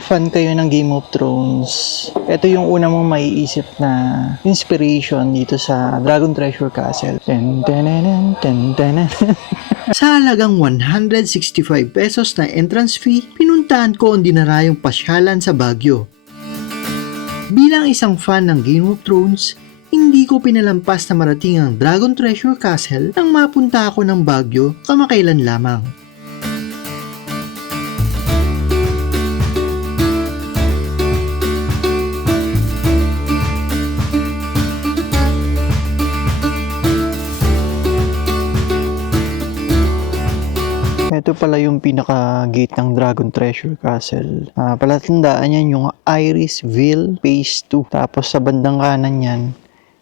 fan kayo ng Game of Thrones, ito yung una mong maiisip na inspiration dito sa Dragon Treasure Castle. Ten, tenen, ten, tenen. Sa halagang 165 pesos na entrance fee, pinuntahan ko ang dinarayong pasyalan sa Baguio. Bilang isang fan ng Game of Thrones, hindi ko pinalampas na marating ang Dragon Treasure Castle nang mapunta ako ng Baguio kamakailan lamang. Ito pala yung pinaka-gate ng Dragon Treasure Castle. Palatandaan yan yung Irisville Phase 2. Tapos sa bandang kanan yan,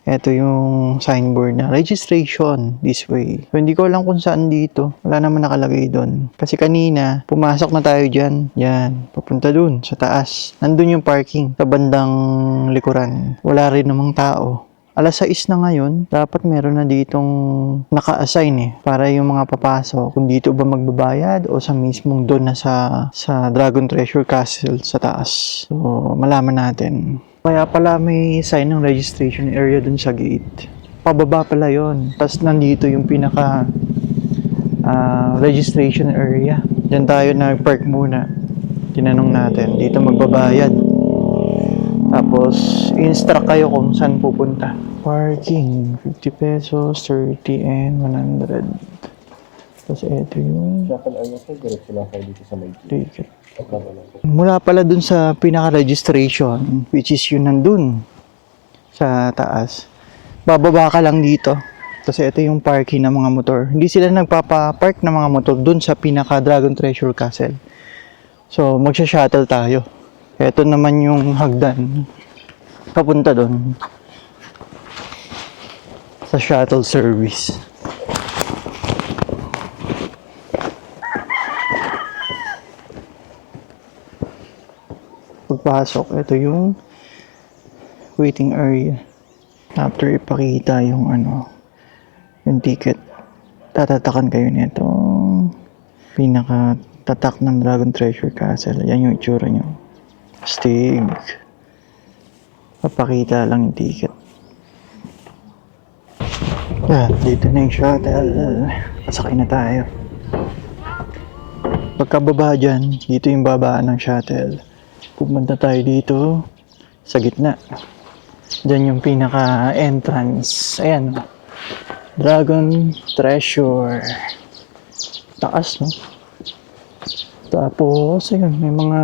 ito yung signboard na registration this way. So, hindi ko alam kung saan dito. Wala naman nakalagay doon. Kasi kanina, pumasok na tayo dyan. Yan, papunta dun sa taas. Nandun yung parking sa bandang likuran. Wala rin namang tao. Alas 6 na ngayon, dapat meron na ditong naka-assign para yung mga papasok kung dito ba magbabayad o sa mismong doon na sa Dragon Treasure Castle sa taas. So, malaman natin. Kaya pala may sign ng registration area dun sa gate. Pababa pala yon. Tapos nandito yung pinaka registration area. Diyan tayo nag-park muna. Tinanong natin, dito magbabayad. Tapos, instruct kayo kung saan pupunta. Parking, 50 pesos, 30 and 100. Tapos, ito yung ticket. Mula pala dun sa pinaka-registration, which is yun nandun sa taas. Bababa ka lang dito. Kasi ito yung parking ng mga motor. Hindi sila nagpapa-park ng mga motor dun sa pinaka-Dragon Treasure Castle. So, magsha-shuttle tayo. Ito naman yung hagdan papunta doon sa shuttle service. Pagpasok, ito yung waiting area. After ipakita yung yung ticket, tatatakan kayo nito pinaka-tatak ng Dragon Treasure Castle. Yan yung itsura nyo. Stig. Papakita lang yung ticket. Yan, dito na yung shuttle. Pasakay na tayo. Pagkababa dyan, dito yung babaan ng shuttle. Pupunta tayo dito sa gitna. Dyan yung pinaka-entrance. Ayan. Dragon Treasure. Taas, no? Tapos, ayun, may mga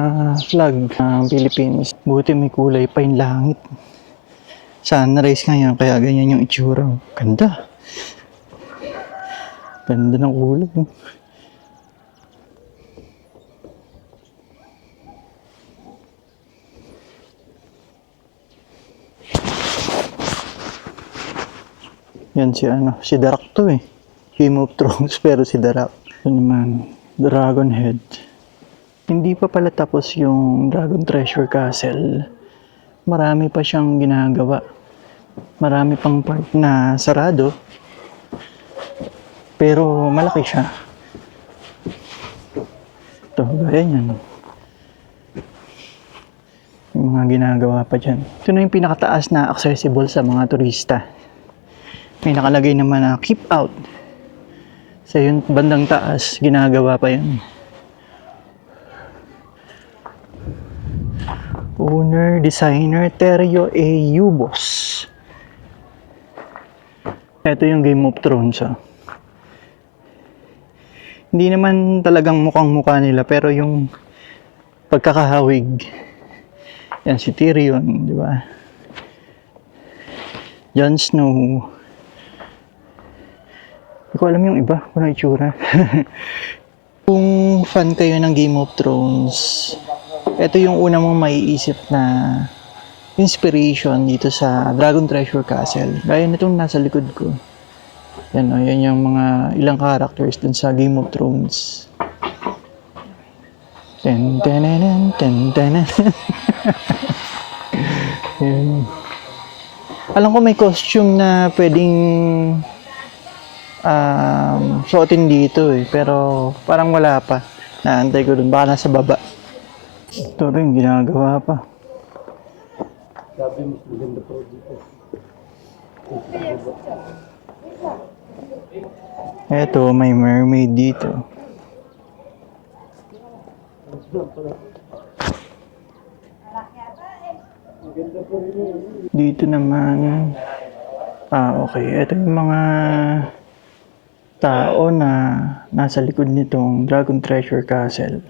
flag ng Philippines. Buti may kulay pa yung langit. Sunrise ngayon, kaya ganyan yung itsura. Ganda. Ganda ng kulay. Yan si Darak to eh. Game of Thrones pero si Darak. Ito naman, Dragon Head. Hindi pa pala tapos yung Dragon Treasure Castle. Marami pa siyang ginagawa. Marami pang part na sarado. Pero malaki siya. Ito, gaya niyan. Yung mga ginagawa pa dyan. Ito na yung pinakataas na accessible sa mga turista. May nakalagay naman na keep out. Sa yung bandang taas, ginagawa pa yan. Owner, designer, Terrio A. Yubos. Ito yung Game of Thrones. Hindi naman talagang mukhang-mukha nila, pero yung pagkakahawig. Yan si Tyrion, di ba? Jon Snow. Hindi ko alam yung iba, kung ano itsura. Kung fan kayo ng Game of Thrones, ito yung una mong maiisip na inspiration dito sa Dragon Treasure Castle. Gaya nitong nasa likod ko. Yan o, yan yung mga ilang characters dun sa Game of Thrones. Ten, tenen, ten, tenen. Alam ko may costume na pwedeng suotin dito eh, pero parang wala pa. Naantay ko dun, baka nasa baba. Ito rin, ginagawa pa. Sabi mas maganda po dito. Eto, may mermaid dito. Dito naman, okay. Ito yung mga tao na nasa likod nitong Dragon Treasure Castle.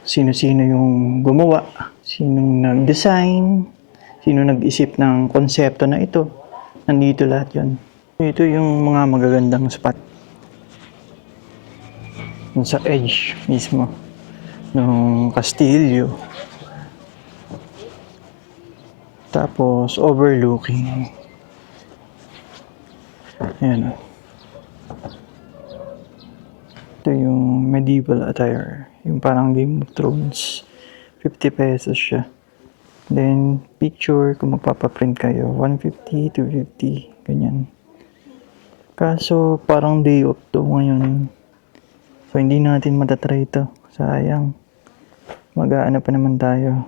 Sino-sino yung gumawa, sinong nag-design, sino nag-isip ng konsepto na ito. Nandito lahat yon. Ito yung mga magagandang spot. Yung sa edge mismo ng kastilyo. Tapos overlooking. Ayan. Ito yung medieval attire. Yung parang Game of Thrones. 50 pesos siya. Then, picture, kung magpapaprint kayo, 150 to 50. Ganyan. Kaso, parang day off to ngayon. So, hindi natin matatry ito. Sayang. Mag-aano pa naman tayo.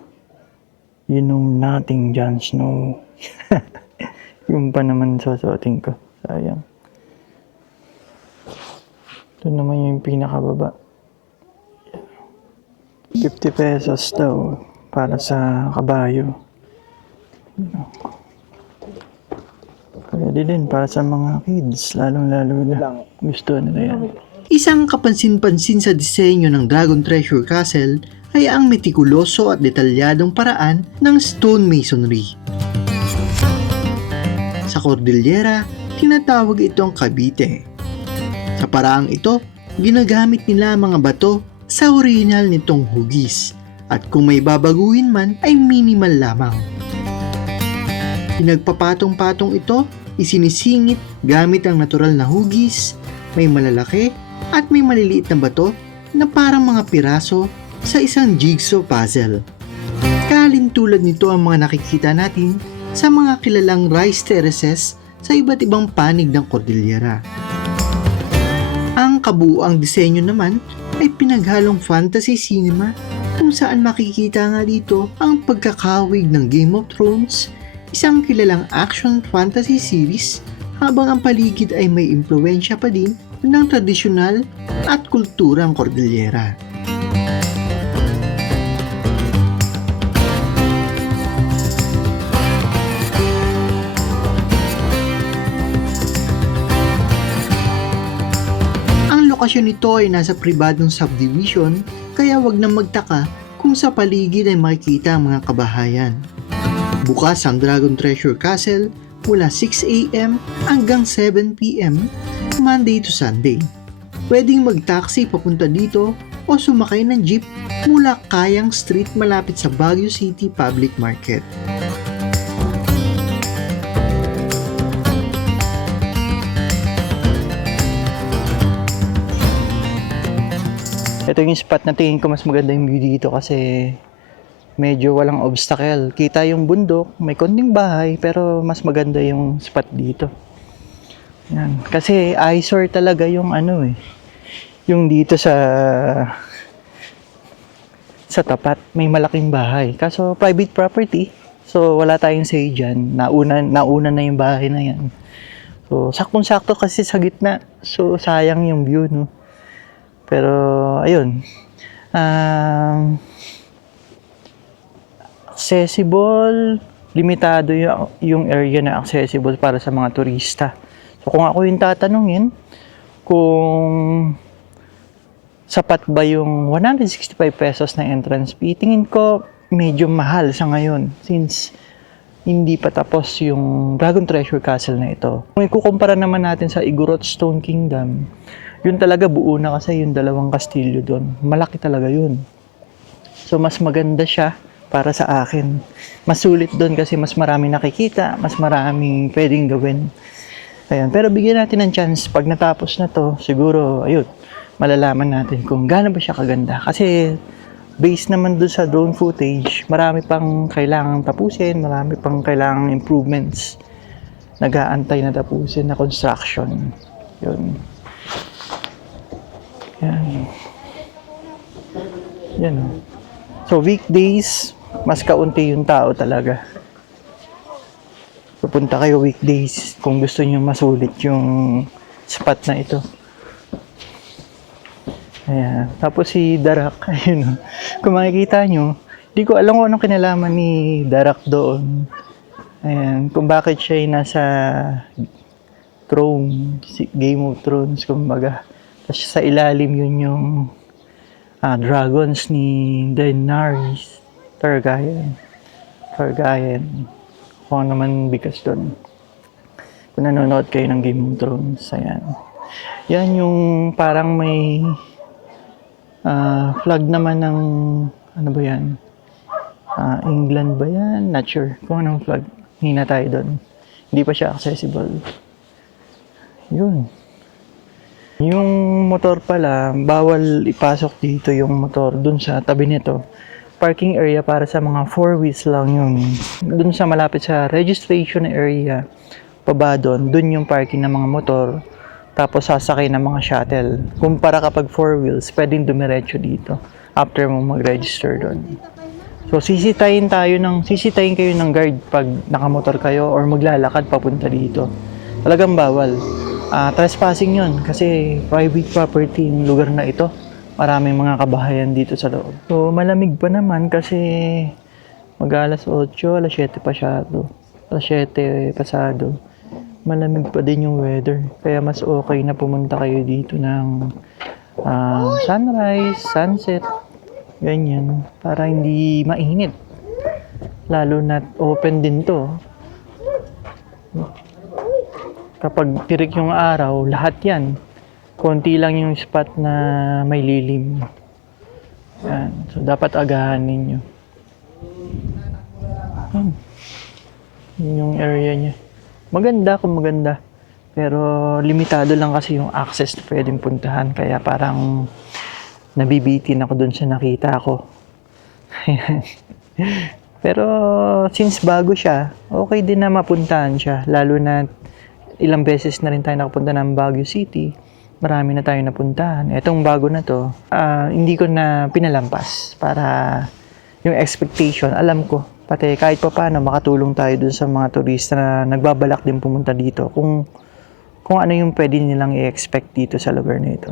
You know nothing, Jon Snow. Yung pa naman susuotin ko. Sayang. Ito naman yung pinakababa. 50 pesos daw para sa kabayo. Pwede din para sa mga kids, lalong-lalo na gusto nila yan. Isang kapansin-pansin sa disenyo ng Dragon Treasure Castle ay ang metikuloso at detalyadong paraan ng stone masonry. Sa Cordillera, tinatawag itong kabite. Sa paraang ito, ginagamit nila mga bato sa original nitong hugis at kung may babaguhin man ay minimal lamang. Pinagpapatong-patong ito, isinisingit gamit ang natural na hugis, may malalaki at may maliliit na bato na parang mga piraso sa isang jigsaw puzzle. Kalintulad nito ang mga nakikita natin sa mga kilalang rice terraces sa iba't ibang panig ng Cordillera. Ang kabuuang disenyo naman ay pinaghalong fantasy cinema kung saan makikita nga dito ang pagkakawig ng Game of Thrones, isang kilalang action fantasy series, habang ang paligid ay may impluwensya pa din ng tradisyonal at kulturang Cordillera. Lokasyon nito ay nasa pribadong subdivision, kaya wag na magtaka kung sa paligid ay makikita ang mga kabahayan. Bukas ang Dragon Treasure Castle mula 6 AM hanggang 7 PM, Monday to Sunday. Pwedeng mag-taxi papunta dito o sumakay ng jeep mula Kayang Street malapit sa Baguio City Public Market. Ito yung spot na tingin ko mas maganda yung view dito kasi medyo walang obstacle. Kita yung bundok, may konting bahay, pero mas maganda yung spot dito. Yan. Kasi eyesore talaga yung ano yung dito sa tapat, may malaking bahay. Kaso private property, so wala tayong say dyan. Nauna na yung bahay na yan. So saktong-sakto kasi sa gitna, so sayang yung view, no? Pero, ayun. Accessible, limitado yung area na accessible para sa mga turista. So, kung ako yung tatanungin, kung sapat ba yung 165 pesos na entrance fee, tingin ko medyo mahal sa ngayon since hindi pa tapos yung Dragon Treasure Castle na ito. Kung ikukumpara naman natin sa Igorot Stone Kingdom, yun talaga buo na kasi yung dalawang kastilyo doon. Malaki talaga yun. So mas maganda siya para sa akin. Mas sulit doon kasi mas maraming nakikita, mas maraming pwedeng gawin. Ayan. Pero bigyan natin ng chance. Pag natapos na to, siguro, ayun, malalaman natin kung gaano ba siya kaganda. Kasi based naman doon sa drone footage, marami pang kailangang tapusin, marami pang kailangang improvements. Nag-aantay na tapusin na construction. Yun. Yan. Yan o. So weekdays, mas kaunti yung tao talaga. Pupunta kayo weekdays kung gusto niyo masulit yung spot na ito. Ayan. Tapos si Darak, ayun. Kung makikita nyo, di ko alam kung anong kinalaman ni Darak doon. Ayan. Kung bakit siya ay nasa throne, Game of Thrones, kumbaga. Tapos sa ilalim yun yung dragons ni Daenerys Targaryen. Kung ano naman bigas doon. Kung nanonood kayo ng Game of Thrones, ayan. Yan yung parang may flag naman ng, ano ba yan? England ba yan? Not sure. Kung anong flag. Hindi na tayo doon. Hindi pa siya accessible. Yun. Yung motor pala, bawal ipasok dito yung motor dun sa tabi nito. Parking area para sa mga 4 wheels lang yun. Dun sa malapit sa registration area, paba dun yung parking ng mga motor. Tapos sasakay ng mga shuttle. Kumpara kapag 4 wheels, pwedeng dumiretso dito after mo mag-register doon. So sisitayin kayo ng guard pag nakamotor kayo or maglalakad papunta dito. Talagang bawal. Trespassing yun kasi private property yung lugar na ito. Maraming mga kabahayan dito sa loob. So malamig pa naman kasi mag-alas 8, alas 7 pasado. Alas 7 pasado. Malamig pa din yung weather. Kaya mas okay na pumunta kayo dito ng sunrise, sunset, ganyan. Para hindi mainit. Lalo na open din to. Kapag tirik yung araw, lahat yan. Konti lang yung spot na may lilim. Yan. So, dapat agahan ninyo. Yun yung area niya. Maganda kung maganda. Pero limitado lang kasi yung access na pwedeng puntahan. Kaya parang nabibitin ako dun sa nakita ko. Pero since bago siya, okay din na mapuntahan siya. Lalo na ilang beses na rin tayo nakapunta ng Baguio City. Marami na tayo napuntahan. Etong bago na to, hindi ko na pinalampas para yung expectation, alam ko. Pati kahit pa paano makatulong tayo dun sa mga turista na nagbabalak din pumunta dito kung ano yung pwede nilang i-expect dito sa lugar na ito.